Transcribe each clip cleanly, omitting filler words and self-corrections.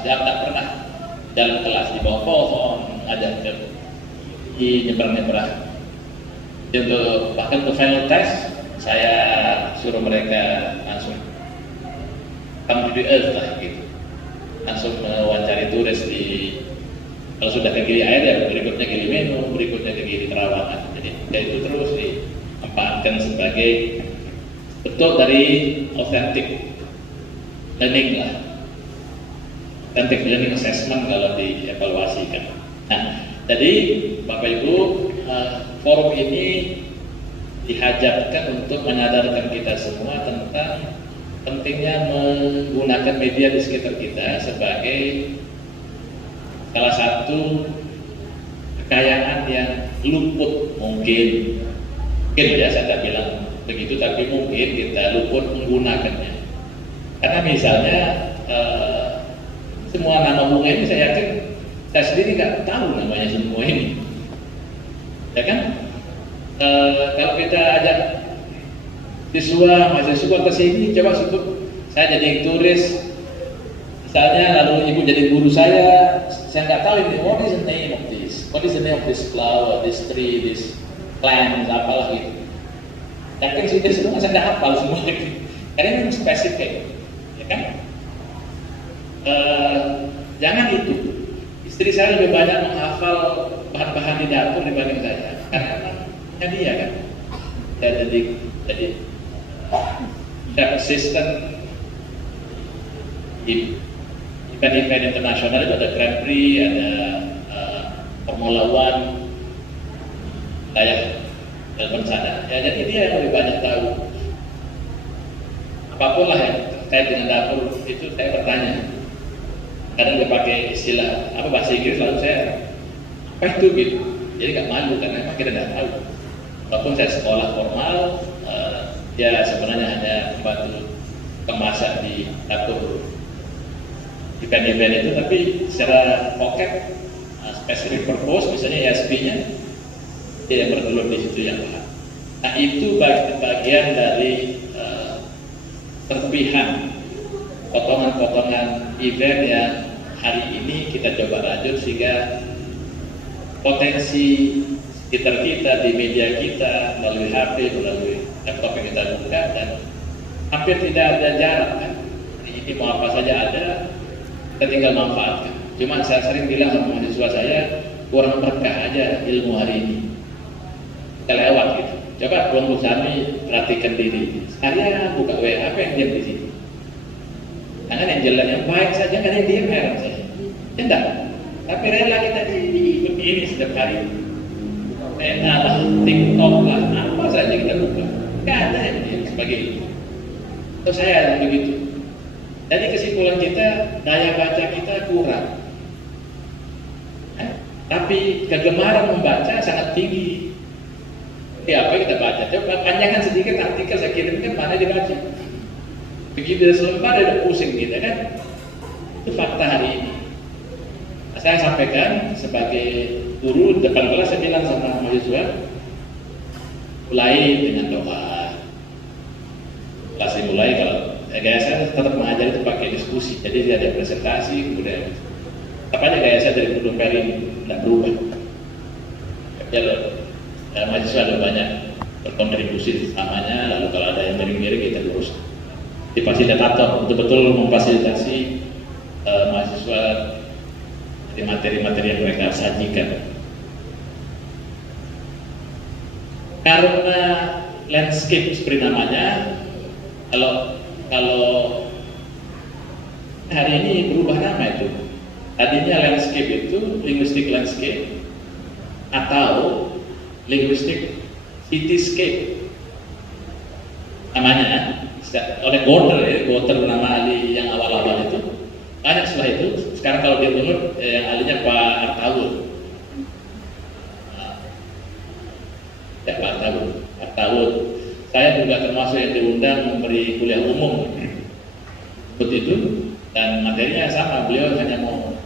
nggak pernah dalam kelas di bawah pohon, ada di nyebrang-nyebrang. Untuk bahkan ke final test saya suruh mereka langsung come to the earth lah gitu, langsung mewawancari turis di, kalau sudah ke Gili Air ya berikutnya Gili Menu, berikutnya ke Gili Terawangan. Jadi itu terus dimanfaatkan sebagai bentuk dari authentic learning lah, authentic learning assessment kalau dievaluasikan. Nah, jadi Bapak Ibu, forum ini dihajatkan untuk menyadarkan kita semua tentang pentingnya menggunakan media di sekitar kita sebagai salah satu kekayaan yang luput mungkin ya saya tak bilang begitu, tapi mungkin kita luput menggunakannya. Karena misalnya semua nama bunga ini saya yakin saya sendiri nggak tahu namanya semua ini, ya kan? Kalau kita ajak mahasiswa ke sini, coba sebut saya jadi turis misalnya, lalu ibu jadi guru saya nggak tahu ini what is the name of this flower, this tree, this plant, apalah gitu. Yakin sih dia semua saya nggak hafal semua karena ini spesifik, ya kan? Jangan itu. Istri saya lebih banyak menghafal bahan-bahan di dapur dibanding saya, karena dia kan jadi chef assistant di event-event internasional itu ada Grand Prix, ada Formula One, layak dalam sana. Ya, jadi dia yang lebih banyak tahu. Apapun lah yang terkait dengan dapur itu saya bertanya. Kadang dia pakai istilah apa bahasa Inggris, lalu saya apa itu gitu. Jadi nggak malu karena memang kita nggak tahu. Walaupun saya sekolah formal, ya sebenarnya hanya membantu kemasan di dapur event-event itu, tapi secara pocket, specific purpose, misalnya ESP-nya tidak bertelur di situ yang paham. Nah itu bagian dari serpihan potongan-potongan event yang hari ini kita coba rajut sehingga potensi sekitar kita di media kita melalui HP, melalui laptop yang kita buka, dan hampir tidak ada jarak kan. Ini mau apa saja ada, kita tinggal manfaatkan. Cuma saya sering bilang sama mahasiswa saya, kurang berkah aja ilmu hari ini, kita lewat gitu. Coba Tuan Bu Sami perhatikan diri, saya buka WA, apa yang diam di sini? Jangan yang jalan yang baik saja, kan yang diam heran saya. Tidak, tapi rela kita ikut ini setiap hari. Lah, TikTok lah, apa saja kita buka, nggak ada yang diam sebagai itu. Terus saya begitu. Jadi kesimpulan kita, daya baca kita kurang. Tapi kegemaran membaca sangat tinggi. Ya apa kita baca? Coba panjangkan sedikit artikel saya kirimkan, mana dibaca? Begitu selembar ada pusing kita kan? Itu fakta hari ini. Nah, saya sampaikan sebagai guru depan kelas, saya bilang sama mahasiswa, mulai dengan doa. Kelas dimulai, kalau gaya saya tetap mengajar itu pakai diskusi, jadi tidak ada presentasi, kemudian apa aja gaya saya dari dulu peri tidak berubah. Ya, mahasiswa ada banyak berkontribusi samanya, lalu kalau ada yang miring-miring kita lurus. Di fasilitator betul-betul memfasilitasi mahasiswa dari materi-materi yang mereka sajikan. Karena landscape seperti namanya, kalau hari ini berubah nama itu. Tadinya landscape itu linguistic landscape atau linguistic cityscape namanya, oleh Gorter nama ahli yang awal-awal itu. Banyak setelah itu, sekarang kalau dia menurut yang ahlinya Pak Artawul. Ya Pak Artawul. Saya juga termasuk yang diundang memberi kuliah umum seperti itu, dan materinya sama, beliau hanya mau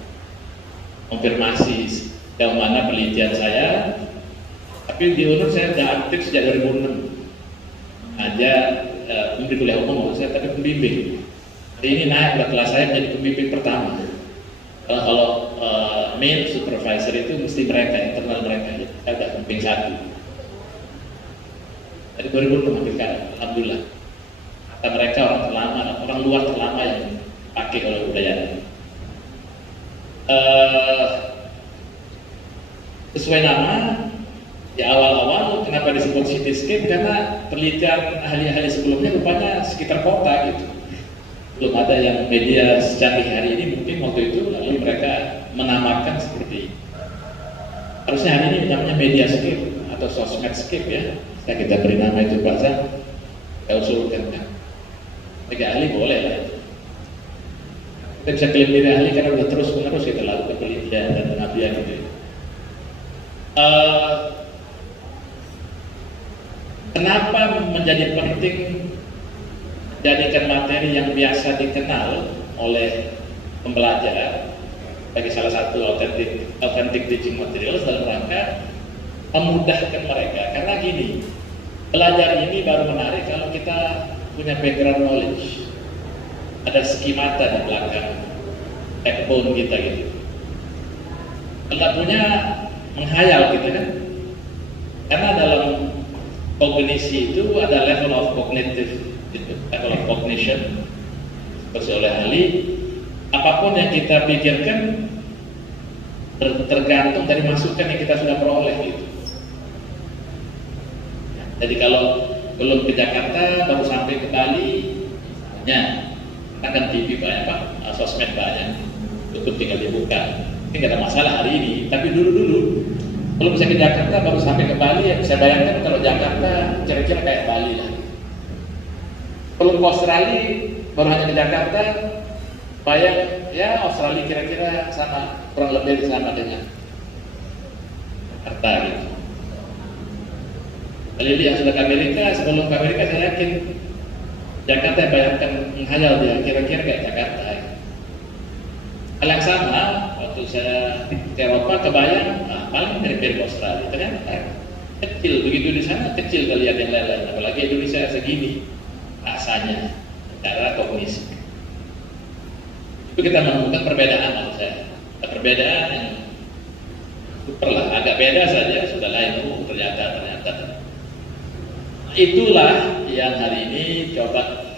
konfirmasi sejauh mana penelitian saya. Tapi di UNUR saya sudah aktif sejak 2006 aja, memberi kuliah umum maksud saya, tapi pembimbing. Hari ini naik kelas saya menjadi pembimbing pertama Kalau main supervisor itu mesti mereka, internal mereka, kita udah penting satu. Dari 2000 hampir sekarang, alhamdulillah. Kata mereka orang luar terlama yang pakai kalau budaya. Sesuai nama, di awal-awal kenapa disebut cityscape, karena penelitian ahli-ahli sebelumnya rupanya sekitar kota gitu. Belum ada yang media secanggih hari ini, mungkin waktu itu lalu mereka menamakan seperti harusnya hari ini namanya mediascape atau sosmedscape ya. Kita beri nama itu Pak Zam, kita usulkan kan. Bagi ahli boleh lah. Kita bisa klaim diri ahli karena udah terus-menerus kita lakukan penelitian dan pengabdian gitu. Kenapa menjadi penting jadikan materi yang biasa dikenal oleh pembelajar bagi salah satu authentic teaching materials dalam rangka memudahkan mereka? Karena gini, belajar ini baru menarik kalau kita punya background knowledge, ada skemata di belakang backbone kita gitu. Kalau tak punya, menghayal gitu kan. Karena dalam kognisi itu ada level of cognitive, level of cognition, seperti oleh ahli, apapun yang kita pikirkan tergantung dari masukan yang kita sudah peroleh gitu. Jadi kalau belum ke Jakarta, baru sampai ke Bali, misalnya, akan TV banyak Pak, sosmed banyak, cukup tinggal dibuka. Ini nggak ada masalah hari ini, tapi dulu kalau bisa ke Jakarta baru sampai ke Bali, ya saya bayangkan kalau Jakarta kira-kira kayak Bali lah. Kalau ke Australia baru hanya ke Jakarta, bayang ya Australia kira-kira sama, kurang lebih sama dengan Jakarta gitu. Kalau yang sudah ke Amerika, sebelum ke Amerika saya yakin Jakarta yang bayangkan menghayal dia kira-kira kayak Jakarta ya. Hal yang sama waktu saya ke Eropa kebayang paling dari Australia ternyata kecil, begitu di sana kecil kalian yang lain-lain, apalagi Indonesia segini rasanya cara kognisi. Itu kita menemukan perbedaan menurut saya, perbedaan yang super lah, agak beda saja sudah lain ternyata. Itulah yang hari ini coba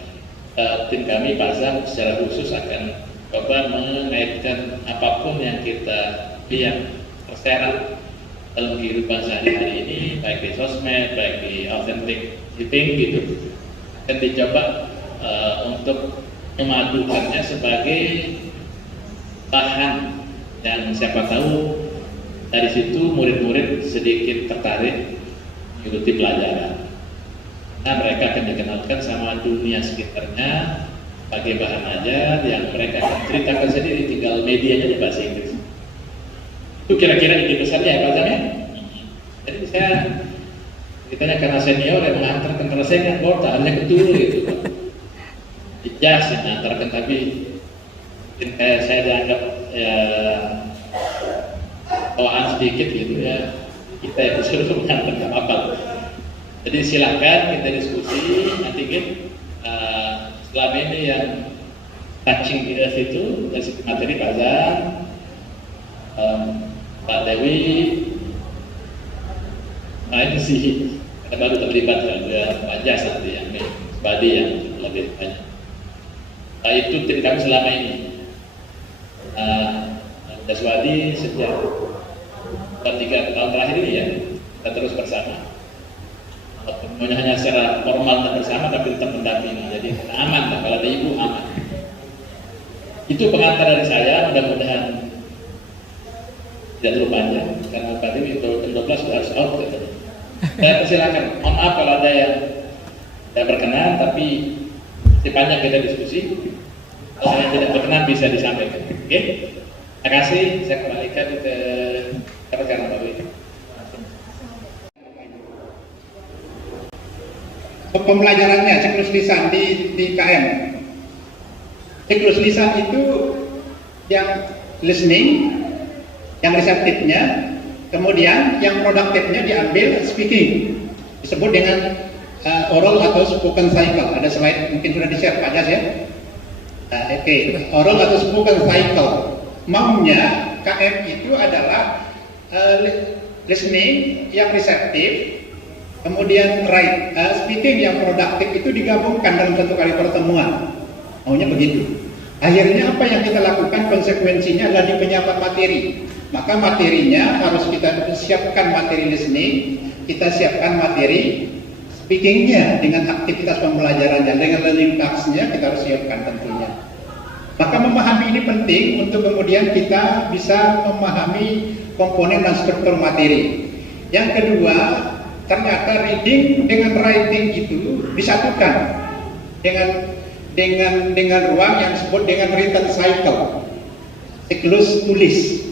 tim kami Pak Zam secara khusus akan coba mengaitkan apapun yang kita lihat terserat dalam kehidupan sehari-hari ini, baik di sosmed, baik di authentic teaching gitu, akan dicoba untuk memadukannya sebagai bahan, dan siapa tahu dari situ murid-murid sedikit tertarik mengikuti pelajaran. Nah, mereka akan dikenalkan sama dunia sekitarnya sebagai bahan ajar yang mereka akan ceritakan sendiri, tinggal medianya di bahasa Inggris. Itu kira-kira ide besarnya ya Pak Zam ya. Jadi saya ceritanya karena senior yang mengantarkan, karena saya kan board, hanya ketua gitu Pak. Ijaz yang mengantarkan, tapi mungkin kayak saya dianggap ya bawaan sedikit gitu ya, kita yang disuruh mengantarkan apa. Jadi silahkan kita diskusi nanti selama ini yang touching di earth itu dari segi materi Pak Zam, Pak Dewi, nah itu sih kita baru terlibat kan Pak Jas nanti yang body yang lebih banyak. Nah, itu tim kami selama ini. Jaswadi sejak 3 tahun terakhir ini ya kita terus bersama. Hanya secara formal dan bersama, tapi tetap mendampingi. Jadi aman lah, kalau ada ibu aman. Itu pengantar dari saya, mudah-mudahan tidak terlalu panjang karena Pak Dewi itu 12 sudah harus out katanya. Saya persilakan, mohon maaf kalau ada yang tidak berkenan, tapi masih panjang kita diskusi. Kalau yang tidak berkenan bisa disampaikan. Oke? Terima kasih, saya kembalikan ke rekan Pak Dewi. Pembelajarannya siklus lisan di KM. Siklus lisan itu yang listening, yang reseptifnya, kemudian yang produktifnya diambil speaking, disebut dengan oral atau spoken cycle. Ada slide mungkin sudah di-share Pak Jas ya. Oke. Oral atau spoken cycle. maunya KM itu adalah listening yang reseptif, kemudian speaking yang produktif itu digabungkan dalam satu kali pertemuan. Maunya begitu. Akhirnya apa yang kita lakukan, konsekuensinya adalah di penyiapan materi. Maka materinya harus kita siapkan materi listening, kita siapkan materi speakingnya dengan aktivitas pembelajarannya, dengan learning tasks-nya kita harus siapkan tentunya. Maka memahami ini penting untuk kemudian kita bisa memahami komponen dan struktur materi. Yang kedua, ternyata reading dengan writing itu disatukan dengan ruang yang disebut dengan written cycle, siklus tulis.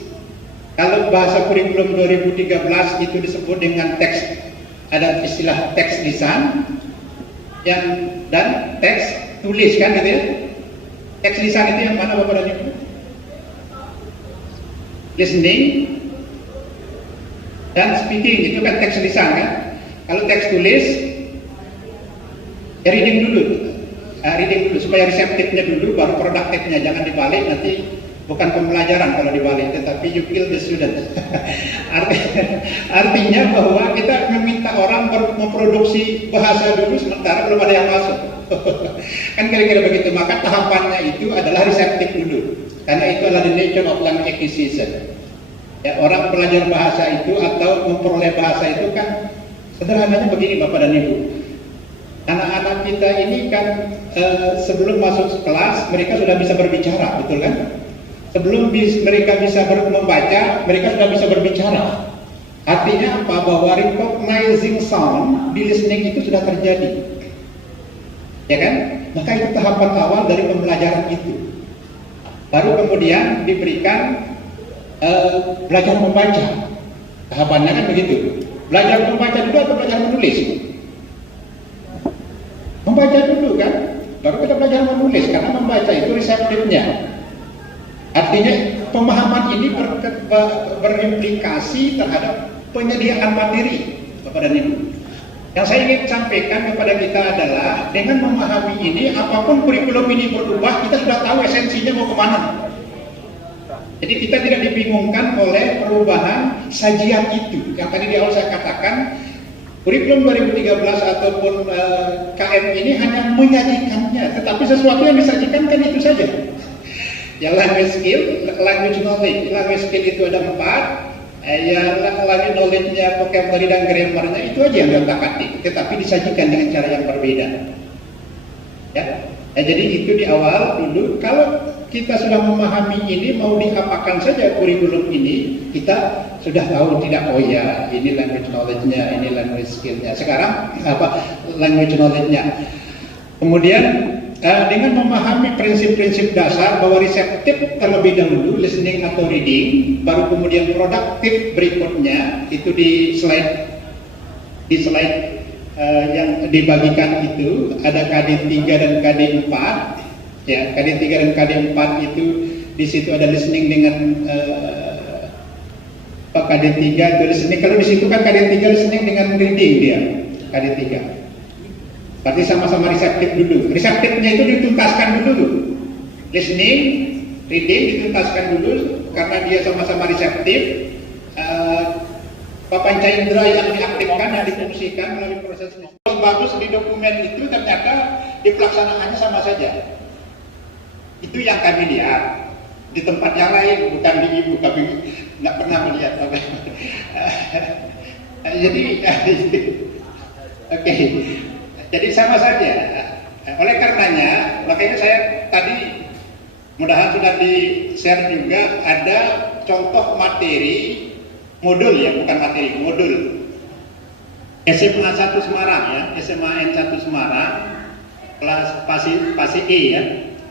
Kalau bahasa kurikulum 2013 itu disebut dengan teks, ada istilah teks lisan dan teks tulis, kan gitu ya. Teks lisan itu yang mana Bapak dan Ibu? Listening dan speaking itu kan teks lisan kan. Kalau teks tulis ya reading dulu supaya reseptifnya dulu baru produktifnya, jangan dibalik, nanti bukan pembelajaran kalau dibalik, tetapi you kill the student. Artinya bahwa kita meminta orang memproduksi bahasa dulu sementara belum ada yang masuk. Kan kira-kira begitu. Maka tahapannya itu adalah reseptif dulu, karena itu adalah the nature of language acquisition. Ya, orang belajar bahasa itu atau memperoleh bahasa itu kan sederhananya begini Bapak dan Ibu. Anak-anak kita ini kan sebelum masuk kelas mereka sudah bisa berbicara, betul kan? Sebelum mereka bisa membaca, mereka sudah bisa berbicara. Artinya apa? Bahwa recognizing sound di listening itu sudah terjadi, ya kan? Maka itu tahapan awal dari pembelajaran itu. Baru kemudian diberikan belajar membaca. Tahapannya kan begitu. Belajar membaca dulu atau belajar menulis? Membaca dulu kan, baru kita belajar menulis, karena membaca itu reseptifnya. Artinya pemahaman ini berimplikasi terhadap penyediaan materi Bapak dan Ibu. Yang saya ingin sampaikan kepada kita adalah dengan memahami ini, apapun kurikulum ini berubah, kita sudah tahu esensinya mau kemana. Jadi kita tidak dibingungkan oleh perubahan sajian itu. Yang tadi di awal saya katakan, kurikulum 2013 ataupun KM ini hanya menyajikannya, tetapi sesuatu yang disajikan kan itu saja. Ya, language skill, language knowledge. Language skill itu ada 4. Ya, language knowledge-nya, vocabulary dan grammar-nya itu aja yang diotak-atik, tetapi disajikan dengan cara yang berbeda. Ya, jadi itu di awal dulu. Kalau kita sudah memahami ini, mau diapakan saja kurikulum ini, kita sudah tahu tidak, oh ya, ini language knowledge-nya, ini language skill-nya. Sekarang apa language knowledge-nya? Kemudian dengan memahami prinsip-prinsip dasar bahwa reseptif terlebih dahulu, listening atau reading, baru kemudian produktif berikutnya, itu di slide yang dibagikan itu ada KD3 dan KD4. Ya, KD3 dan KD4 itu di situ ada listening dengan KD3 itu listening. Kalau di situ kan KD3 listening dengan reading dia, KD3. Berarti sama-sama reseptif dulu. Reseptifnya itu dituntaskan dulu. Listening, reading dituntaskan dulu karena dia sama-sama reseptif. Papanca indera yang diaktifkan dan difungsikan melalui proses bagus di dokumen itu ternyata di pelaksanaannya sama saja. Itu yang kami lihat di tempat yang lain, bukan di Ibu, kami nggak pernah melihat. Jadi oke. Jadi sama saja. Oleh karenanya, makanya saya tadi mudahan sudah di-share juga ada contoh materi modul ya, bukan materi, modul. SMA 1 Semarang ya, SMA N1 Semarang, kelas fase E ya.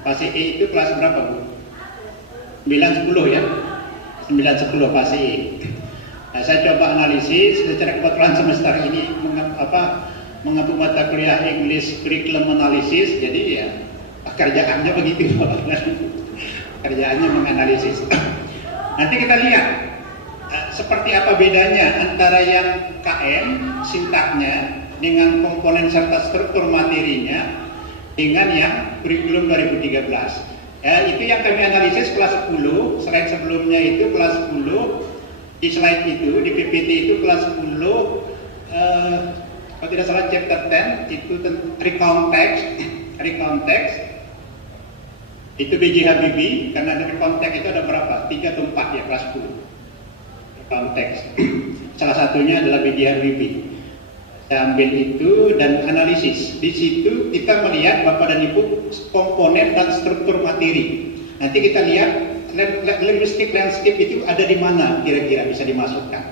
Fase E itu kelas berapa Bu? 9-10 ya. 9-10 fase E. Nah, saya coba analisis secara kebetulan semester ini mengambil mata kuliah English Curriculum Analysis, jadi ya kerjaannya begitu. Kerjaannya menganalisis. Nanti kita lihat seperti apa bedanya antara yang KM sintaknya dengan komponen serta struktur materinya dengan yang kurikulum 2013. Ya, itu yang kami analisis kelas 10, slide sebelumnya itu kelas 10, di slide itu, di PPT itu kelas 10, kalau tidak salah chapter 10, itu recount text, itu B.J. Habibie, karena dari recount text itu ada berapa? 3 atau 4 ya, kelas 10. Recount text. Salah satunya adalah B.J. Habibie. Saya ambil itu dan analisis. Di situ kita melihat Bapak dan Ibu komponen dan struktur materi. Nanti kita lihat linguistic landscape itu ada di mana kira-kira bisa dimasukkan.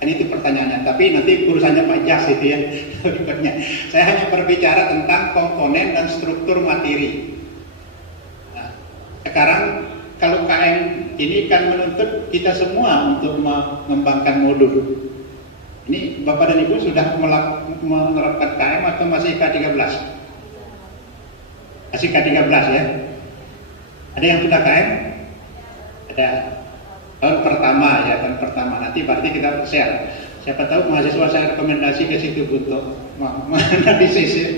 Dan itu pertanyaannya. Tapi nanti urusannya Pak Jas itu ya berikutnya. Saya hanya berbicara tentang komponen dan struktur materi. Nah, sekarang kalau KM ini kan menuntut kita semua untuk mengembangkan modul. Ini Bapak dan Ibu sudah menerapkan KM atau masih K13? Masih K13 ya? Ada yang sudah KM? Ada. Tahun pertama ya, tahun pertama. Nanti berarti kita share. Siapa tahu mahasiswa saya rekomendasi ke situ untuk menganalisis ya.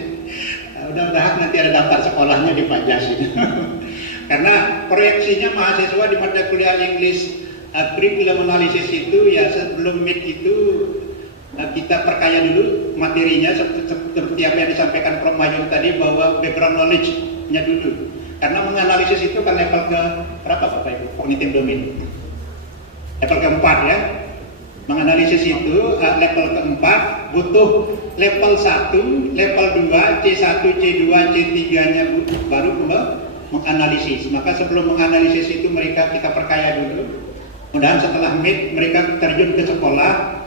Mudah-mudahan nanti ada daftar sekolahnya di Pajas itu. Karena proyeksinya mahasiswa di mata kuliah English curriculum analysis itu ya sebelum mid itu kita perkaya dulu materinya seperti apa yang disampaikan Prof. Mayun tadi bahwa background knowledge-nya dulu. Karena menganalisis itu kan level ke berapa Bapak Ibu? Cognitive domain. Level keempat ya. Menganalisis itu level keempat butuh level 1, level 2, C1, C2, C3-nya baru menganalisis. Maka sebelum menganalisis itu kita perkaya dulu. Mudah-mudahan setelah mid mereka terjun ke sekolah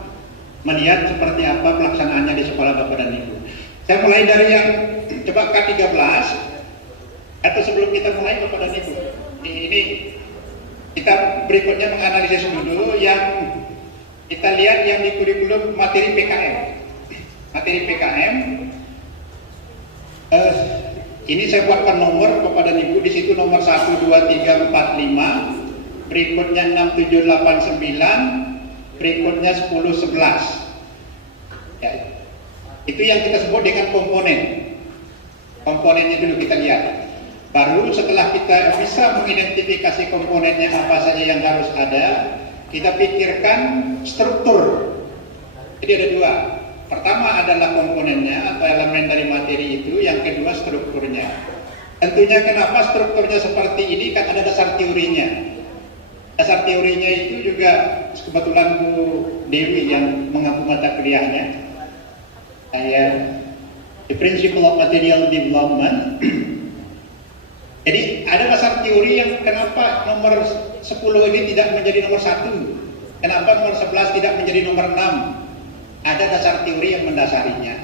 melihat seperti apa pelaksanaannya di sekolah Bapak dan Ibu. Saya mulai dari yang coba K13 atau sebelum kita mulai Bapak dan Ibu. Ini kita berikutnya menganalisis dulu yang kita lihat yang di kurikulum materi PKM. Materi PKM ini saya buatkan nomor Bapak dan Ibu, di situ nomor 1, 2, 3, 4, 5, berikutnya 6, 7, 8, 9, berikutnya 10, 11 ya, itu yang kita sebut dengan komponennya dulu kita lihat, baru setelah kita bisa mengidentifikasi komponennya apa saja yang harus ada, kita pikirkan struktur. Jadi ada dua, pertama adalah komponennya atau elemen dari materi itu, yang kedua strukturnya. Tentunya kenapa strukturnya seperti ini, kan ada dasar teorinya. Dasar teorinya itu juga kebetulan Bu Dewi yang mengampu mata kuliahnya. Saya The Principle of Material Development. Jadi ada dasar teori yang kenapa nomor 10 ini tidak menjadi nomor 1, kenapa nomor 11 tidak menjadi nomor 6. Ada dasar teori yang mendasarinya.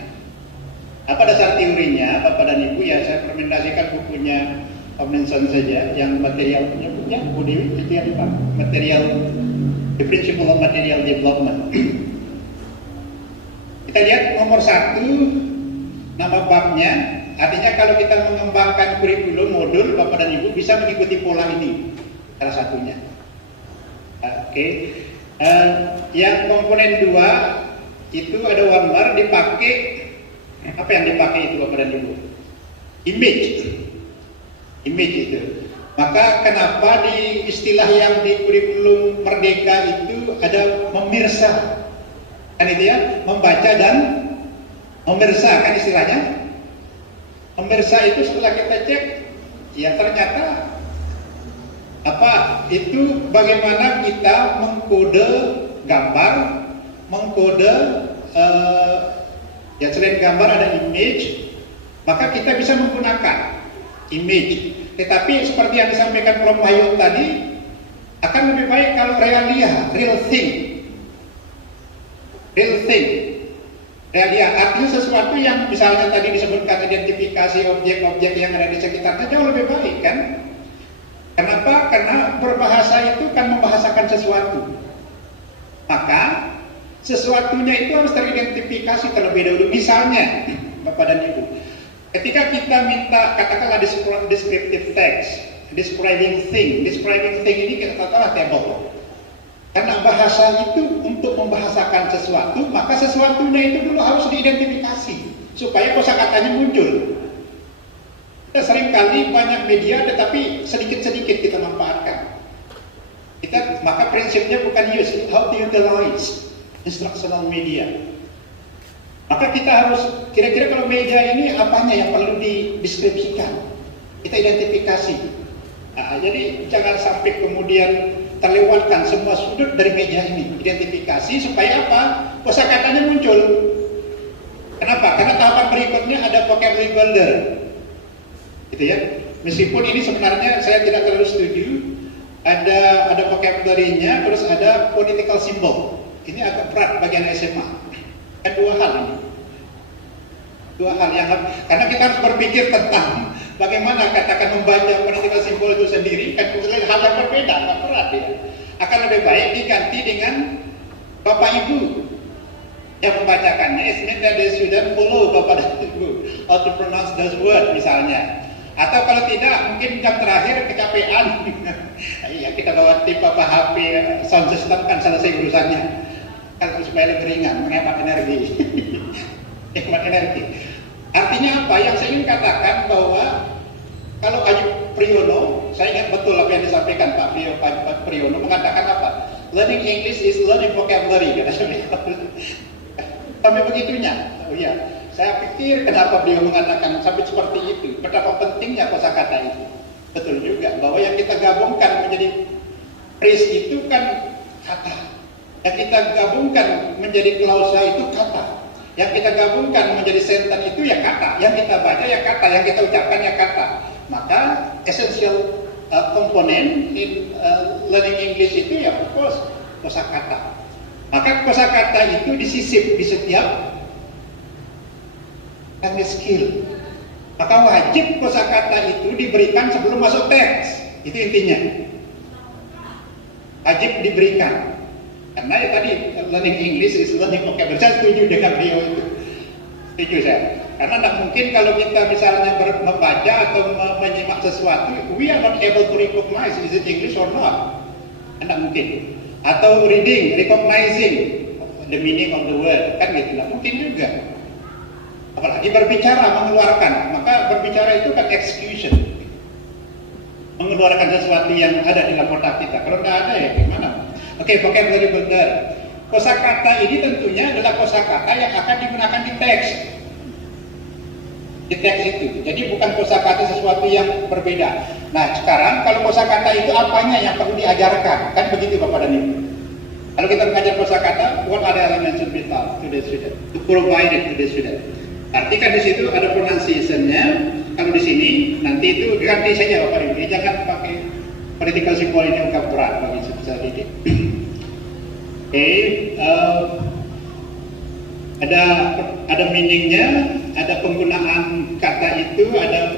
Apa dasar teorinya Bapak dan Ibu? Ya saya rekomendasikan bukunya Omninson saja, yang material punya Bu Dewi itu yang Pak, material The Principle of Material Development. Kita lihat nomor 1 nama babnya, artinya kalau kita mengembangkan kurikulum modul Bapak dan Ibu bisa mengikuti pola ini salah satunya. Oke. Yang komponen 2 itu ada one bar dipakai, apa yang dipakai itu Bapak dan Ibu? Image itu. Maka kenapa di istilah yang di kurikulum Merdeka itu ada memirsa, kan itu ya, membaca dan memirsa kan istilahnya. Memirsa itu setelah kita cek, ya ternyata apa itu bagaimana kita mengkode gambar, mengkode ya selain gambar ada image, maka kita bisa menggunakan image. Tetapi seperti yang disampaikan Prof. Mayun tadi, akan lebih baik kalau realia, real thing. Realia artinya sesuatu yang misalnya tadi disebutkan identifikasi objek-objek yang ada di sekitarnya jauh lebih baik kan? Kenapa? Karena berbahasa itu kan membahasakan sesuatu. Maka sesuatunya itu harus teridentifikasi terlebih dahulu. Misalnya, Bapak dan Ibu, ketika kita minta katakanlah descriptive text, describing thing ini kita katakanlah table. Karena bahasa itu untuk membahasakan sesuatu, maka sesuatunya itu dulu harus diidentifikasi supaya kosakatanya muncul. Seringkali banyak media tetapi sedikit-sedikit kita manfaatkan. Maka prinsipnya bukan use, how to utilize instructional media. Maka kita harus kira-kira kalau media ini apanya yang perlu dideskripsikan, kita identifikasi. Nah, jadi jangan sampai kemudian terlewatkan semua sudut dari media ini. Identifikasi supaya apa? Kosakatanya muncul. Kenapa? Karena tahapan berikutnya ada vocabulary builder. Gitu ya. Meskipun ini sebenarnya saya tidak terlalu setuju. Ada vocabulary-nya, terus ada political symbol. Ini agak berat bagian SMA. Kan dua hal ini. Dua hal yang karena kita harus berpikir tentang bagaimana katakan membaca political symbol itu sendiri, kan hal yang berbeda, nggak berat ya. Akan lebih baik diganti dengan Bapak Ibu yang membacakannya. It means that they shouldn't follow Bapak dan Ibu how to pronounce those words misalnya. Atau kalau tidak, mungkin yang terakhir kecapean. Iya, kita bawa tip apa HP sound system kan selesai urusannya. Kan supaya lebih ringan, menghemat energi. Hemat energi. Artinya apa? Yang saya ingin katakan bahwa kalau Ayub Priyono, saya ingat betul apa yang disampaikan Pak Priyono mengatakan apa? Learning English is learning vocabulary, kata saya. Sampai begitunya. Oh iya, saya pikir kenapa beliau mengatakan sampai seperti itu. Betapa pentingnya kosakata itu. Betul juga bahwa yang kita gabungkan menjadi phrase itu kan kata. Yang kita gabungkan menjadi klausa itu kata. Yang kita gabungkan menjadi sentence itu ya kata. Yang kita baca ya kata. Yang kita ucapkan ya kata. Maka essential komponen in learning English itu ya of course kosakata. Maka kosakata itu disisip di setiap skill. Maka wajib kosakata itu diberikan sebelum masuk teks. Itu intinya. Wajib diberikan. Karena ya tadi learning English is learning vocabulary. Saya setuju dengan beliau itu. Setuju saya. Karena tidak mungkin kalau kita misalnya membaca atau menyimak sesuatu, we are not able to recognize is it English or not. Tidak mungkin. Atau reading, recognizing the meaning of the word, kan gitu. Tidak mungkin juga. Apalagi berbicara, mengeluarkan. Maka berbicara itu kan execution. Mengeluarkan sesuatu yang ada di dalam otak kita. Kalau tidak ada ya gimana? Oke, vocabulary builder. Kosakata ini tentunya adalah kosakata yang akan digunakan di teks. Di teks itu. Jadi bukan kosakata sesuatu yang berbeda. Nah, sekarang kalau kosakata itu apanya yang perlu diajarkan? Kan begitu Bapak dan Ibu. Kalau kita mengajar kosakata, what are the elements should be taught to the student? To provide it to the student. Artikan di situ ada pronunciation-nya. Kalau di sini nanti itu ganti saja Bapak Ibu. Jangan pakai political symbol ini agak berat bagi saya didik. Oke, ada meaningnya, ada penggunaan kata itu, ada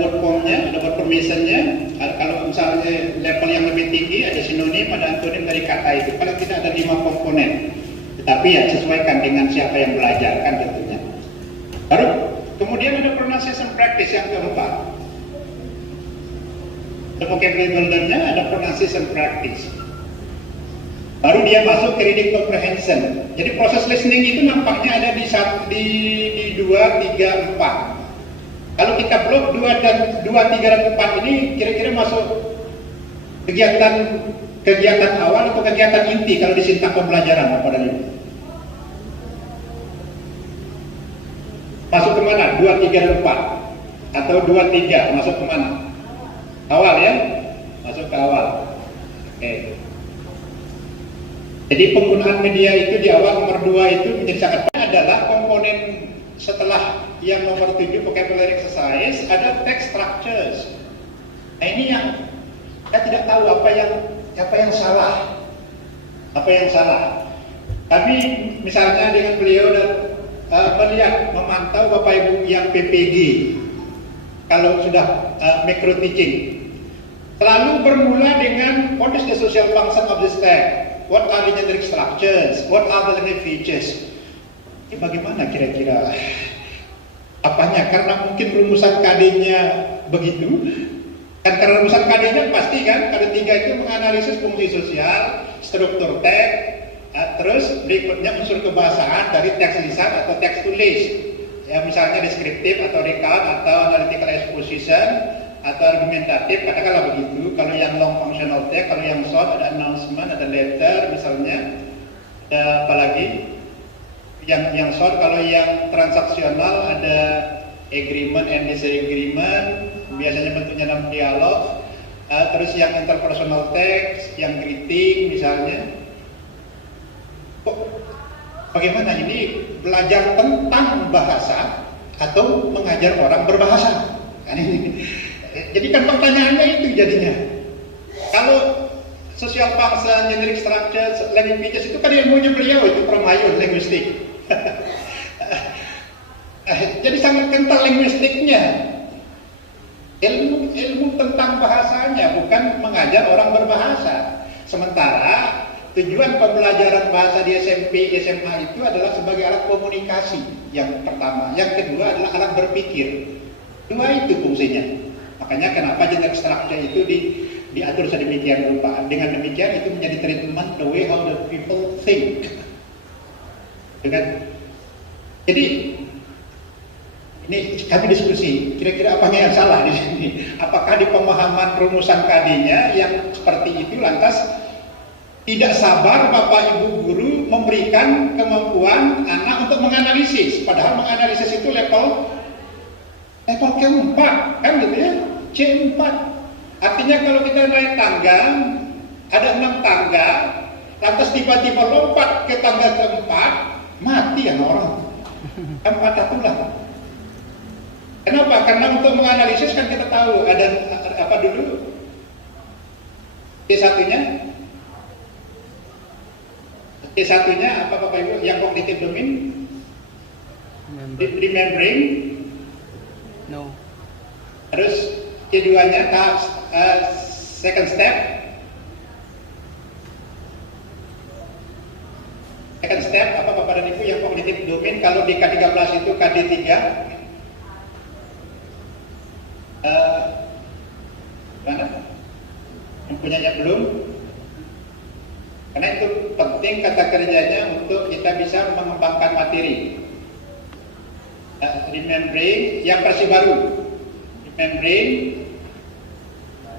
word formnya, ada word formation-nya. Kalau misalnya level yang lebih tinggi ada sinonim, ada antonim dari kata itu. Kalau tidak ada 5 komponen. Tetapi ya sesuaikan dengan siapa yang belajar kan tentunya. Baru kemudian ada pronunciation practice yang keempat. Ada vocabulary builder-nya, ada pronunciation practice. Baru dia masuk ke reading comprehension. Jadi proses listening itu nampaknya ada di 2, 3, 4. Kalau kita blok 2, 3, dan 4 ini kira-kira masuk kegiatan awal atau kegiatan inti kalau di sintak pembelajaran Bapak dan Ibu. Masuk kemana? 2, 3, dan 4 atau 2, 3 masuk kemana? Awal ya? Masuk ke awal. Oke. Jadi penggunaan media itu di awal nomor 2 itu menjadi sangat penting. Adalah komponen setelah yang nomor 7 vocabulary exercise ada text structures. Nah ini yang saya tidak tahu apa yang salah. Apa yang salah. Kami misalnya dengan beliau dan melihat memantau Bapak Ibu yang PPG kalau sudah macro teaching selalu bermula dengan what is the social function of this text. What are the generic structures? What are the language features? Ini bagaimana kira-kira apanya? Karena mungkin rumusan KD-nya begitu. Kan karena rumusan KD-nya pasti kan, KD 3 itu menganalisis fungsi sosial, struktur teks, terus berikutnya unsur kebahasaan dari teks lisan atau teks tulis. ya misalnya deskriptif atau recount atau analytical exposition atau argumentatif, katakanlah begitu. Kalau yang long functional text, kalau yang short ada announcement, ada letter misalnya, ada apalagi yang short. Kalau yang transaksional ada agreement and disagreement, biasanya bentuknya dalam dialog. Terus yang interpersonal text, yang greeting misalnya. Bagaimana ini belajar tentang bahasa atau mengajar orang berbahasa? Kan ini. Jadi kan pertanyaannya itu jadinya. Kalau social function, generic structure, languages itu kan ilmunya beliau itu Permayun linguistik. Jadi sangat kental linguistiknya. Ilmu tentang bahasanya, bukan mengajar orang berbahasa. Sementara tujuan pembelajaran bahasa di SMP, SMA itu adalah sebagai alat komunikasi yang pertama. Yang kedua adalah alat berpikir. Dua itu fungsinya. Makanya kenapa generic structure itu diatur sedemikian rupa. Dengan demikian itu menjadi treatment the way how the people think. Jadi ini kami diskusi, kira-kira apanya yang salah di sini? Apakah di pemahaman rumusan KD-nya yang seperti itu lantas tidak sabar Bapak Ibu guru memberikan kemampuan anak untuk menganalisis, padahal menganalisis itu level keempat, kan gitu ya, C4. Artinya kalau kita naik tangga, ada 6 tangga, lantas tiba-tiba lompat ke tangga keempat, mati ya orang, kan patah tulang. Kenapa? Karena untuk menganalisis kan kita tahu ada apa dulu C1-nya apa Bapak Ibu? Yang kognitif domain? Remembering? No. Terus C2-nya second step? Second step apa Bapak dan Ibu yang kognitif domain? Kalau di K13 itu KD3. Mana? Yang punyanya belum? Karena itu penting kata kerjanya untuk kita bisa mengembangkan materi. Remembering yang versi baru. Remembering,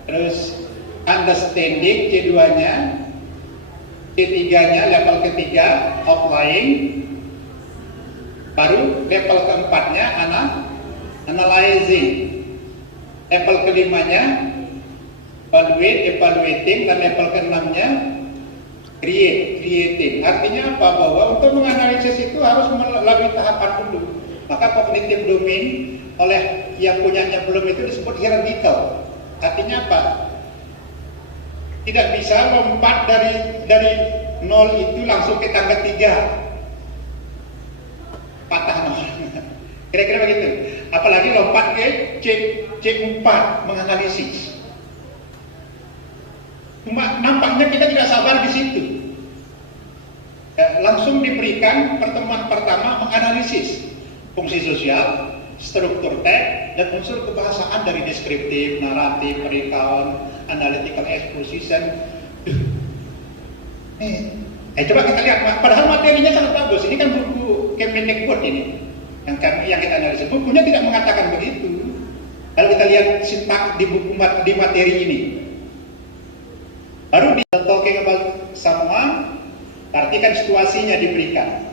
terus understanding C2-nya, C3-nya level ketiga applying, baru level keempatnya analyzing, level kelimanya evaluating, dan level keenamnya creating. Artinya apa? Bahwa untuk menganalisis itu harus melalui tahapan dulu. Maka kognitif domain oleh yang punyanya belum itu disebut hierarchical. Artinya apa? Tidak bisa lompat dari 0 itu langsung ke tangga 3. Patah nol. Kira-kira begitu. Apalagi lompat ke C4 menganalisis. Nampaknya kita tidak sabar di situ. Langsung diberikan pertemuan pertama menganalisis fungsi sosial, struktur teks, dan unsur kebahasaan dari deskriptif, naratif, recount, analytical exposition. Coba kita lihat, padahal materinya sangat bagus. Ini kan buku Kemendikbud ini yang kita analisis. Bukunya tidak mengatakan begitu. Kalau kita lihat sintak di buku di materi ini, baru di talking about someone, artikan situasinya diberikan.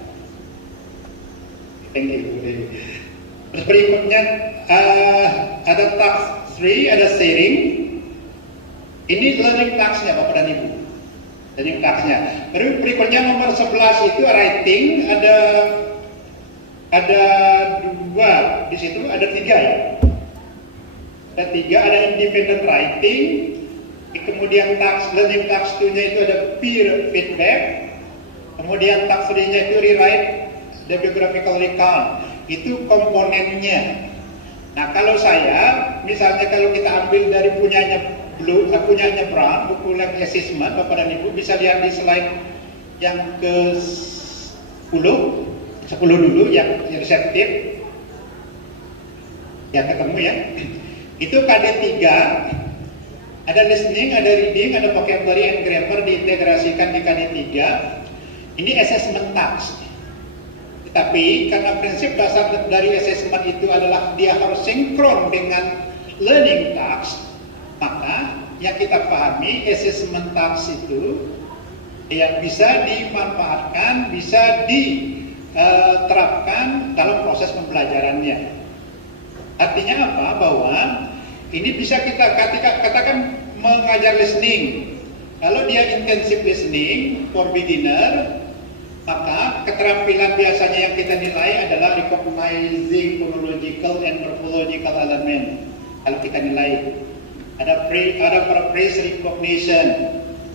Thank you. Terus berikutnya ada task 3, ada sharing. Ini learning task-nya Bapak dan Ibu. Learning task-nya. Berikutnya nomor 11 itu writing, ada 2 di situ, ada 3 ya. Ada 3, ada independent writing. Kemudian learning task 2-nya itu ada peer feedback. Kemudian task 3-nya itu rewrite the biographical recount. Itu komponennya. Nah, kalau saya, misalnya kalau kita ambil dari punyanya Brown, buku language assessment, Bapak dan Ibu bisa lihat di slide yang ke-10 dulu, yang reseptif. Ya, ketemu ya. Itu KD3, ada listening, ada reading, ada vocabulary and grammar diintegrasikan di KD3. Ini assessment task. Tapi karena prinsip dasar dari assessment itu adalah dia harus sinkron dengan learning task, maka yang kita pahami assessment task itu ya bisa dimanfaatkan, bisa diterapkan dalam proses pembelajarannya. Artinya apa? Bahwa ini bisa kita katakan mengajar listening. Kalau dia intensive listening for beginner, maka keterampilan biasanya yang kita nilai adalah recognizing phonological and morphological element. Kalau kita nilai ada phrase recognition.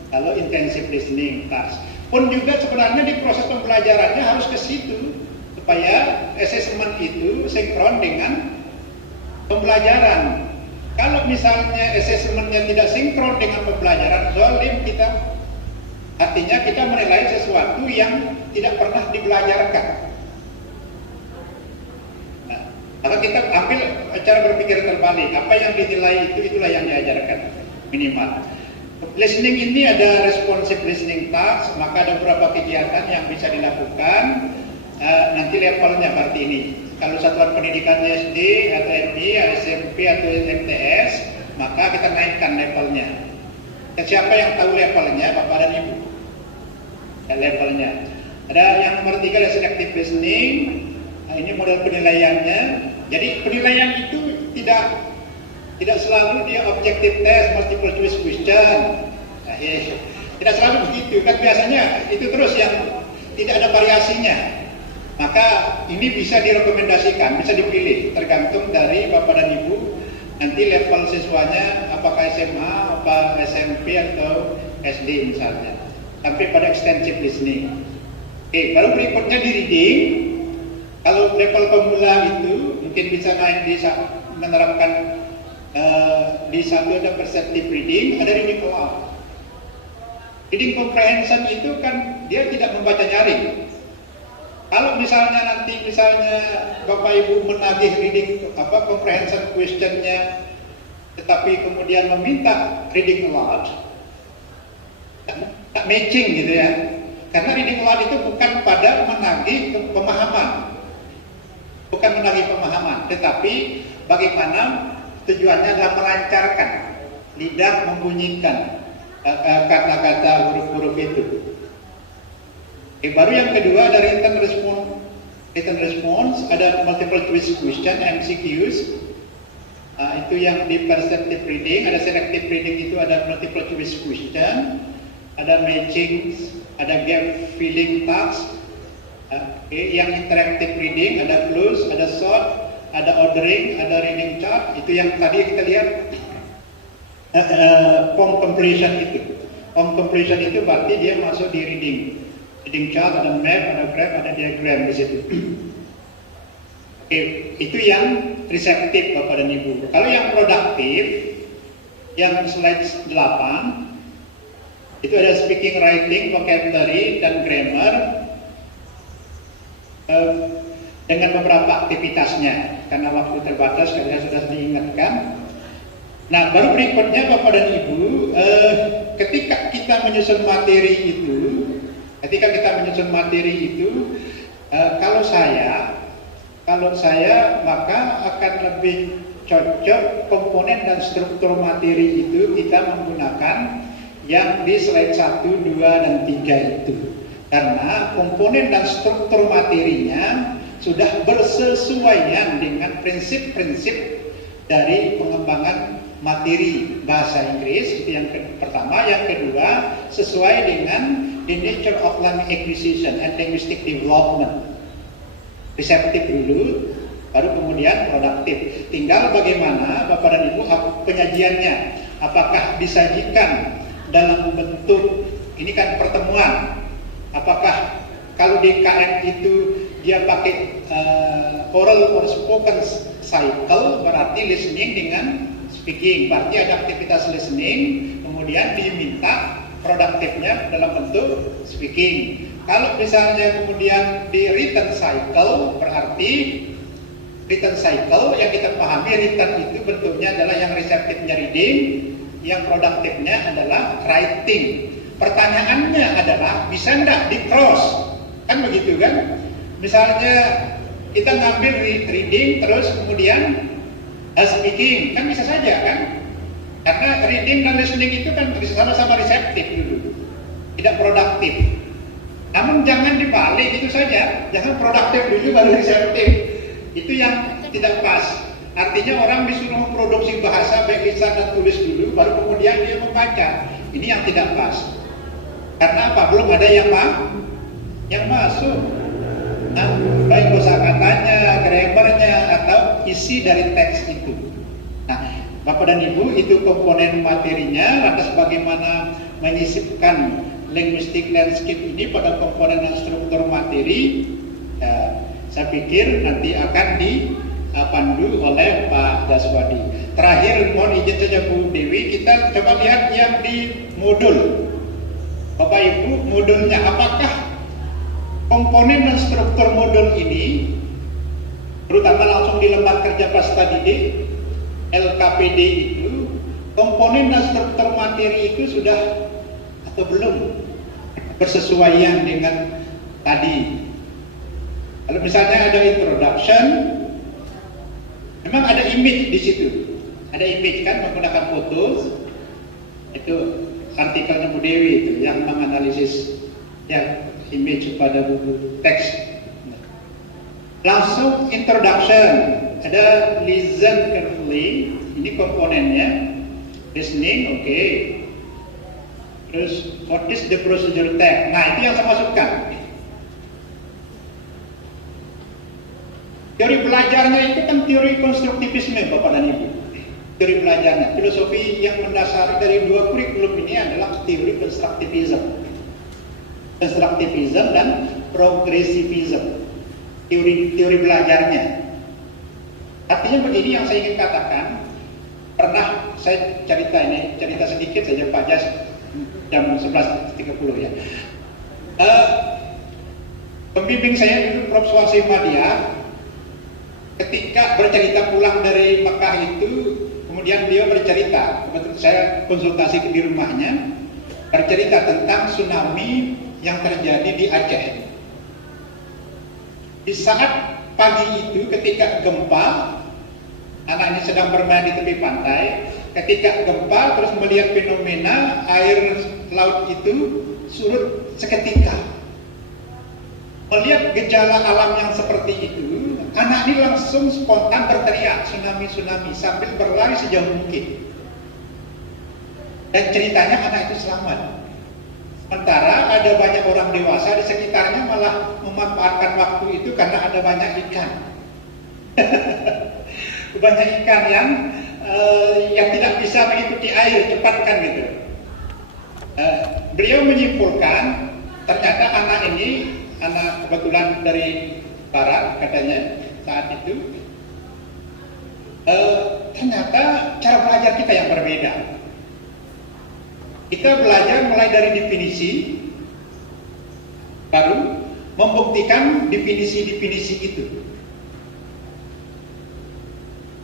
Kalau intensive listening task pun juga sebenarnya di proses pembelajarannya harus ke situ supaya assessment itu sinkron dengan pembelajaran. Kalau misalnya assessmentnya tidak sinkron dengan pembelajaran, zalim kita. Artinya kita menilai sesuatu yang tidak pernah dibelajarkan. Nah, maka kita ambil cara berpikir terbalik. Apa yang dinilai itu, itulah yang diajarkan minimal. Listening ini ada responsive listening task, maka ada beberapa kegiatan yang bisa dilakukan. Nanti levelnya berarti ini. Kalau satuan pendidikannya SD atau MP, SMP atau MTS, maka kita naikkan levelnya. Dan siapa yang tahu levelnya, Bapak dan Ibu? Levelnya. Ada yang nomor 3 ada selective listening. Nah, ini model penilaiannya. Jadi penilaian itu tidak selalu dia objective test, multiple choice question. Nah, tidak selalu begitu. Kan biasanya itu terus yang tidak ada variasinya. Maka ini bisa direkomendasikan, bisa dipilih tergantung dari Bapak dan Ibu nanti level siswanya apakah SMA, apa SMP atau SD misalnya. Sampai pada extensive listening. Oke, lalu berikutnya di reading. Kalau level pemula itu mungkin bisa menerapkan di satu ada perceptive reading, ada reading aloud. Reading comprehension itu kan dia tidak membaca nyaring. Kalau misalnya Bapak Ibu menagih reading comprehension questionnya, tetapi kemudian meminta reading aloud, tak matching gitu ya. Karena reading aloud itu bukan pada menagih pemahaman, tetapi bagaimana tujuannya adalah melancarkan lidah membunyikan kata-kata huruf-huruf itu. Baru yang kedua ada written response, ada multiple choice question, MCQs. Itu yang di perceptive reading. Ada selective reading, itu ada multiple choice question, ada matching, ada gap filling task. Yang interactive reading ada clues, ada sort, ada ordering, ada reading chart. Itu yang tadi kita lihat form completion itu. Form completion itu berarti dia masuk di reading chart, ada map, ada graph, ada diagram di situ. Oke, itu yang reseptif Bapak dan Ibu. Kalau yang produktif, yang slide 8, itu ada speaking, writing, vocabulary, dan grammar dengan beberapa aktivitasnya. Karena waktu terbatas, kalian sudah diingatkan. Nah, baru berikutnya Bapak dan Ibu, ketika kita menyusun materi itu, kalau saya maka akan lebih cocok komponen dan struktur materi itu kita menggunakan yang di slide 1, 2, dan 3 itu. Karena komponen dan struktur materinya sudah bersesuaian dengan prinsip-prinsip dari pengembangan materi bahasa Inggris. Itu yang pertama. Yang kedua, sesuai dengan the nature of language acquisition and linguistic development. Reseptif dulu, baru kemudian produktif. Tinggal bagaimana Bapak dan Ibu penyajiannya. Apakah disajikan dalam bentuk, ini kan pertemuan. Apakah kalau di KM itu dia pakai oral or spoken cycle, berarti listening dengan speaking. Berarti ada aktivitas listening, kemudian diminta produktifnya dalam bentuk speaking. Kalau misalnya kemudian di written cycle, berarti written cycle yang kita pahami, written itu bentuknya adalah yang reseptifnya reading, yang produktifnya adalah writing. Pertanyaannya adalah bisa enggak di cross? Kan begitu kan? Misalnya kita ngambil reading terus kemudian speaking, kan bisa saja kan? Karena reading dan listening itu kan sama-sama reseptif dulu, tidak produktif. Namun jangan dibalik itu saja, jangan produktif dulu baru reseptif. Itu yang tidak pas. Artinya orang disuruh memproduksi bahasa baik lisan dan tulis dulu, baru kemudian dia membaca. Ini yang tidak pas. Karena apa? Belum ada yang masuk. Nah, baik kosakatanya, grammarnya, atau isi dari teks itu. Nah, Bapak dan Ibu, itu komponen materinya. Lantas bagaimana menyisipkan linguistic landscape ini pada komponen dan struktur materi? Saya pikir nanti akan dipandu oleh Pak Jaswadi. Terakhir, mohon izin saja Bu Dewi, kita coba lihat yang di modul. Bapak Ibu, modulnya apakah komponen dan struktur modul ini, terutama langsung di lembar kerja pasca didik LKPD itu, komponen dan struktur materi itu sudah atau belum bersesuaian dengan tadi. Kalau misalnya ada introduction, memang ada image di situ, ada image kan menggunakan foto, itu artikelnya Bu Dewi itu yang menganalisis ya image pada buku teks. Langsung introduction, ada listen carefully, ini komponennya, listening, oke. Terus what is the procedure text? Nah itu yang saya masukkan. Teori belajarnya itu kan teori konstruktivisme Bapak dan Ibu. Teori belajarnya, filosofi yang mendasari dari dua kurikulum ini adalah teori konstruktivisme. Konstruktivisme dan progresivisme. Teori belajarnya. Artinya begini yang saya ingin katakan. Pernah saya cerita sedikit saja Pak Jas, jam 11.30 ya. Pembimbing saya dulu Prof. Swasi Madia, ketika bercerita pulang dari Mekah itu, kemudian beliau bercerita, saya konsultasi di rumahnya, bercerita tentang tsunami yang terjadi di Aceh. Di saat pagi itu ketika gempa, anak ini sedang bermain di tepi pantai, ketika gempa terus melihat fenomena air laut itu surut seketika. Melihat gejala alam yang seperti itu, anak ini langsung spontan berteriak tsunami sambil berlari sejauh mungkin. Dan ceritanya anak itu selamat. Sementara ada banyak orang dewasa di sekitarnya malah memanfaatkan waktu itu karena ada banyak ikan. Banyak ikan yang tidak bisa mengikuti air cepat kan gitu. Beliau menyimpulkan ternyata anak ini, anak kebetulan dari barat katanya saat itu, ternyata cara belajar kita yang berbeda. Kita belajar mulai dari definisi, baru membuktikan definisi-definisi itu.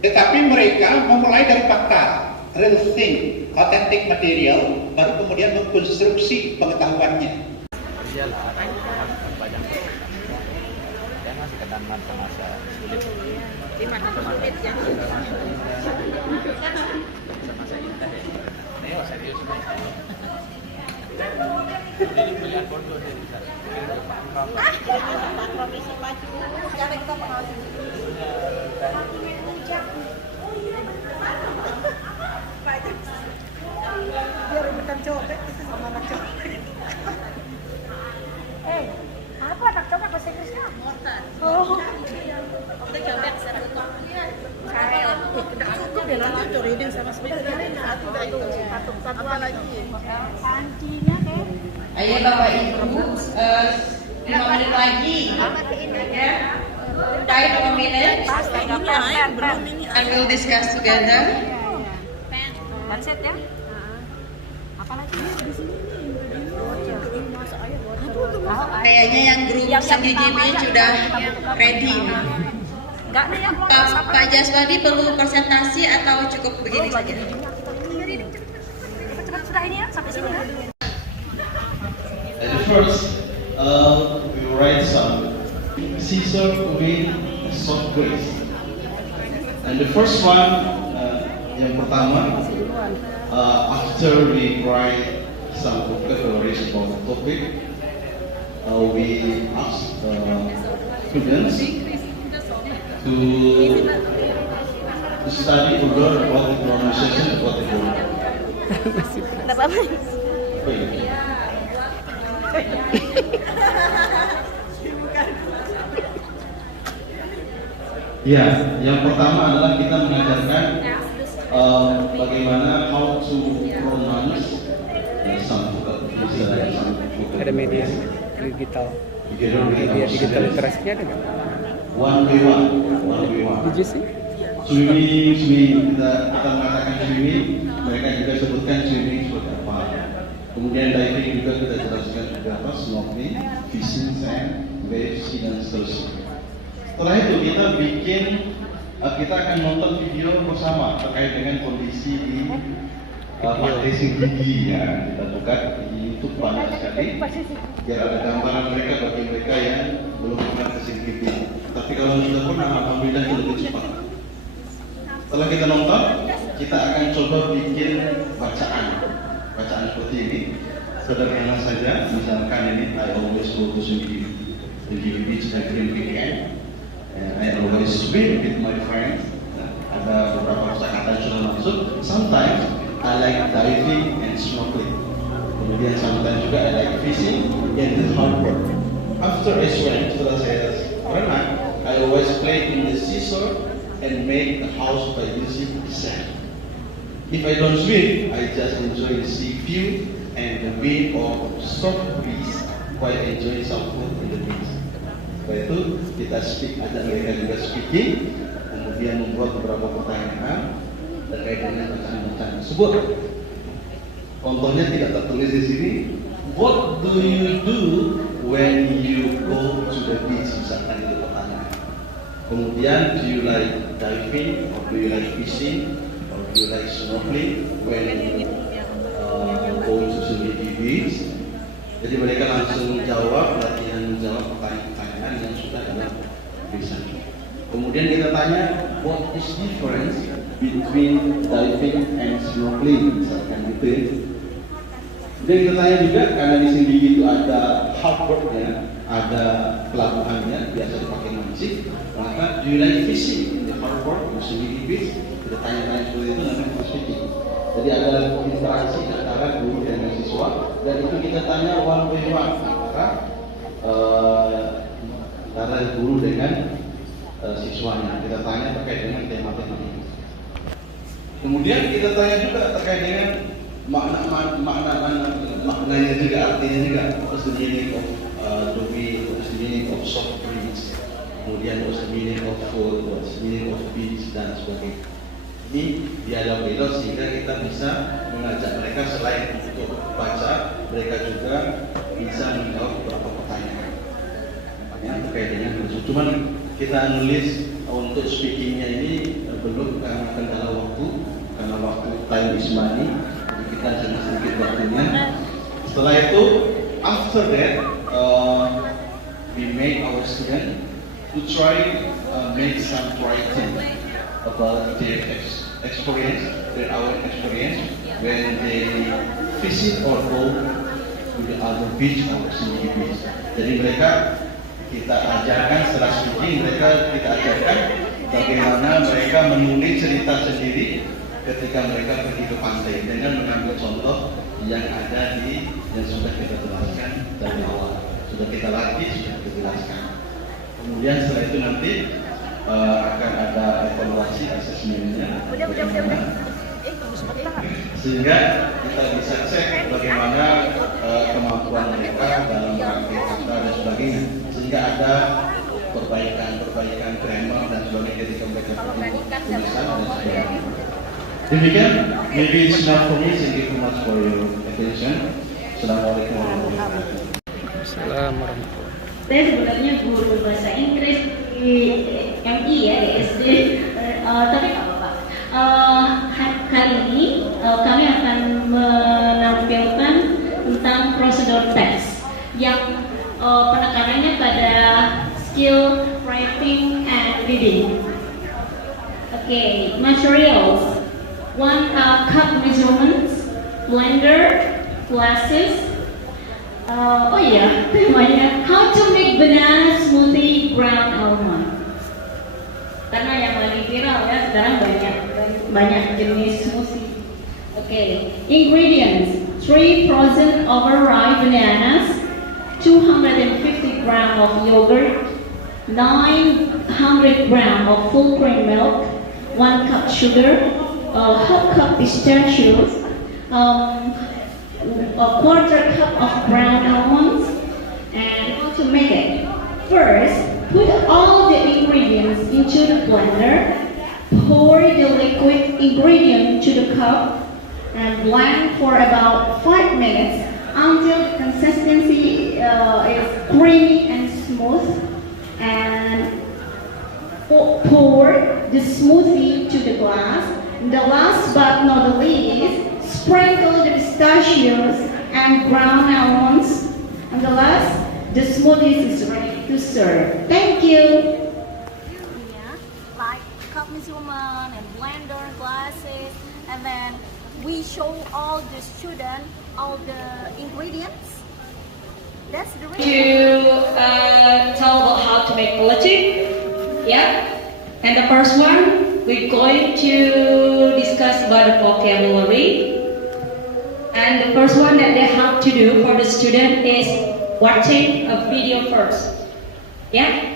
Tetapi mereka memulai dari fakta, real thing, authentic material, baru kemudian mengkonstruksi pengetahuannya. Jangan sekedar masa sulit. Di mana sulit ya? Masa indah ya. Ini serius nih. Ini pilihan bodoh nih. Komisi maju. Sekarang kita mengawasi. Biar bukan copet itu sama anak copet. Apa anak copet bahasa Inggrisnya? Mortar. Oh. Oke, copet satu. Tidak cukup dia lanjut tuh reading sama sebenarnya satu lagi. Pancinya kayak. Ayo Bapak Ibu, 5 menit lagi. Ya. Time 5 minutes. And we'll discuss together. Mindset ya. Apalagi di sini Kayaknya yang grup CGJB sudah ready. enggak nih ya. Pak Jaswadi perlu presentasi atau cukup begini saja? Cepat sudah ini ya sampai sini ya. At first, we will write some scissor with a soft grace. And the first one, yang pertama, after we write some vocabularies about the topic, we ask students to study further about the pronunciation of the word. Tidak apa-apa. Ya, yang pertama adalah kita mengajarkan bagaimana how to pronounce some vocabulary. Ada media digital. Media digital literasinya ada nggak? One by one. Did you see? Swimming, kita mengatakan swimming, mereka juga sebutkan swimming seperti apa. Kemudian diving juga kita jelaskan seperti apa, snorkeling, fishing, sand, waves, dan seterusnya. Setelah itu kita akan nonton video bersama terkait dengan kondisi di matrisi gigi ya. Kita buka di YouTube banyak sekali biar ada gambaran mereka bagi mereka yang belum pernah ke gigi. Tapi kalau sudah pernah, alhamdulillah itu lebih cepat. Setelah kita nonton, kita akan coba bikin bacaan seperti ini. Sederhana saja, misalkan ini I always go to the beach every weekend. I always swim with my friends. Ada beberapa kata-kata yang sudah masuk. Sometimes I like diving and snorkeling. Kemudian sometimes juga I like fishing and the hard work. After I swim, setelah saya berenang, I always play in the seashore and make the house by using the sand. If I don't swim, I just enjoy the sea view and the wind of soft breeze while enjoying some food in the beach. Setelah itu kita ajak mereka juga speaking, kemudian membuat beberapa pertanyaan terkait dengan bacaan-bacaan tersebut. Contohnya tidak tertulis di sini. What do you do when you go to the beach? Misalkan itu pertanyaan. Kemudian, do you like diving, or do you like fishing, or do you like snorkeling when you go to the beach? Jadi mereka langsung jawab, latihan menjawab pertanyaan-pertanyaan yang sudah dalam tulisan. Kemudian kita tanya, what is difference between diving and snorkeling? Misalkan gitu ya. Kemudian kita tanya juga, karena di sini itu ada harbor-nya, ada pelabuhannya, biasa dipakai mancing. Maka, do you like fishing in the harbor, di beach? Kita tanya-tanya seperti itu, nanti kita speaking. Jadi ada interaksi antara guru dan siswa, dan itu kita tanya one by one antara guru dengan siswanya. Kita tanya terkait dengan tema-tema ini. Kemudian kita tanya juga terkait dengan maknanya juga, artinya juga. What's the meaning of what's the meaning of soft drinks? Kemudian what's the meaning of food, what's the meaning of beach, dan sebagainya. Ini dialog sehingga kita bisa mengajak mereka selain untuk baca, mereka juga bisa menjawab beberapa pertanyaan yang terkait dengan itu. Cuman kita nulis untuk speakingnya ini belum karena kendala waktu, karena waktu time is money, jadi kita sedikit waktunya. Setelah itu, after that, we make our student to try make some writing about their experience, our experience when they visit or go to the other beach or swimming beach. Jadi mereka kita ajarkan setelah speaking, kita ajarkan bagaimana mereka menulis cerita sendiri ketika mereka pergi ke pantai dengan mengambil contoh yang ada yang sudah kita jelaskan dari awal, sudah kita latih, sudah kita jelaskan. Kemudian setelah itu nanti akan ada evaluasi asesmennya, sehingga kita bisa cek bagaimana kemampuan mereka dalam merangkai kata dan sebagainya, sehingga ada perbaikan grammar dan sebagainya ketika mereka tulisan dan sebagainya. Demikian, maybe it's enough for me. Thank you very much for your attention. Assalamualaikum warahmatullahi wabarakatuh. Assalamualaikum. Saya sebenarnya guru bahasa Inggris di MI ya, di SD, tapi nggak apa-apa. Kali ini kami akan menampilkan tentang prosedur teks yang penekanannya pada skill writing and reading. Okay, materials. 1 cup measurements, blender, glasses. Oh iya, temanya how to make banana smoothie brown almond. Karena yang lagi viral ya sekarang banyak jenis smoothie. Okay, ingredients: 3 frozen overripe bananas, 250 gram of yogurt, 900 gram of full cream milk, 1 cup sugar, half cup pistachios, a quarter cup of brown almonds. And how to make it? First, put all the ingredients into the blender, pour the liquid ingredient to the cup, and blend for about 5 minutes until the consistency is creamy and smooth. And pour the smoothie to the glass. The last but not the least, sprinkle the pistachios and brown almonds. And the last, the smoothie is ready to serve. Thank you. Yeah, like cup measurement and blender, glasses, and then we show all the students all the ingredients. That's the reason. To tell about how to make politic. Yeah. And the first one, we're going to discuss about the vocabulary. And the first one that they have to do for the student is watching a video first. Yeah?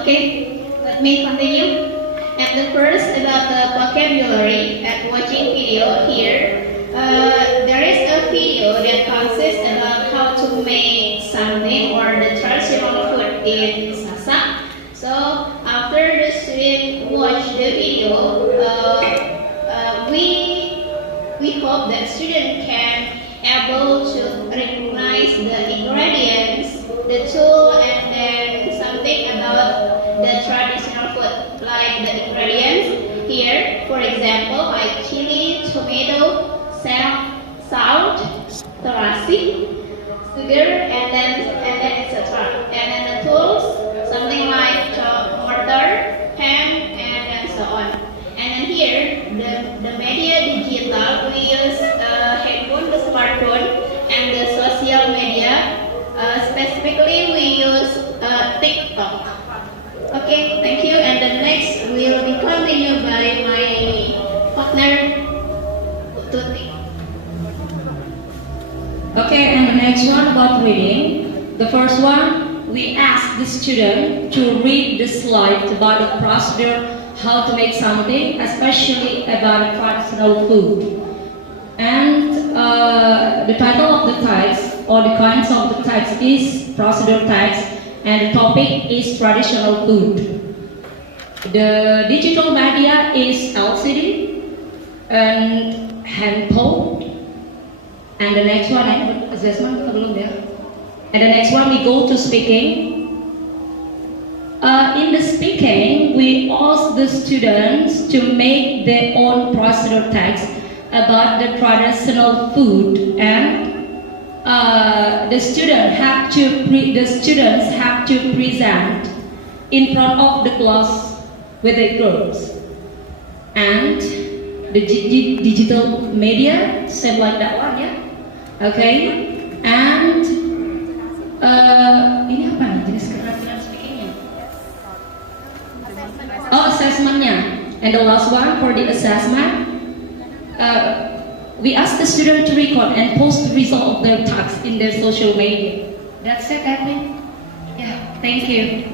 Okay, let me continue. And the first about the vocabulary and watching video here. There is a video that consists about how to make something or the traditional food in Sasak. So after the student watch the video, we hope that student can able to recognize the ingredients, the tool, and then something about the traditional food, like the ingredients here. For example, like chili, tomato, salt, terasi, sugar, and then etc. And then the tools, something like mortar, pen, and then so on. And then here, the media digital, we use handphone, the smartphone, and the social media. Specifically, we use TikTok. Okay, thank you. And the next will be continued by my partner, Tuti. Okay, and the next one about reading. The first one, we ask the student to read the slides about the procedure, how to make something, especially about traditional food. And the title of the text or the kinds of the text is procedure text, and the topic is traditional food. The digital media is LCD and handphone. And the next one, assessment belum ya. And the next one, we go to speaking. In the speaking, we ask the students to make their own procedure text about the traditional food, and the students have to present in front of the class with their groups. And the digital media, same like that one, yeah. Okay, and ini apa nih jenis keterampilan speakingnya? Oh, assessmentnya. And the last one for the assessment, we ask the student to record and post the result of their tasks in their social media. That's it, I think. Yeah, thank you.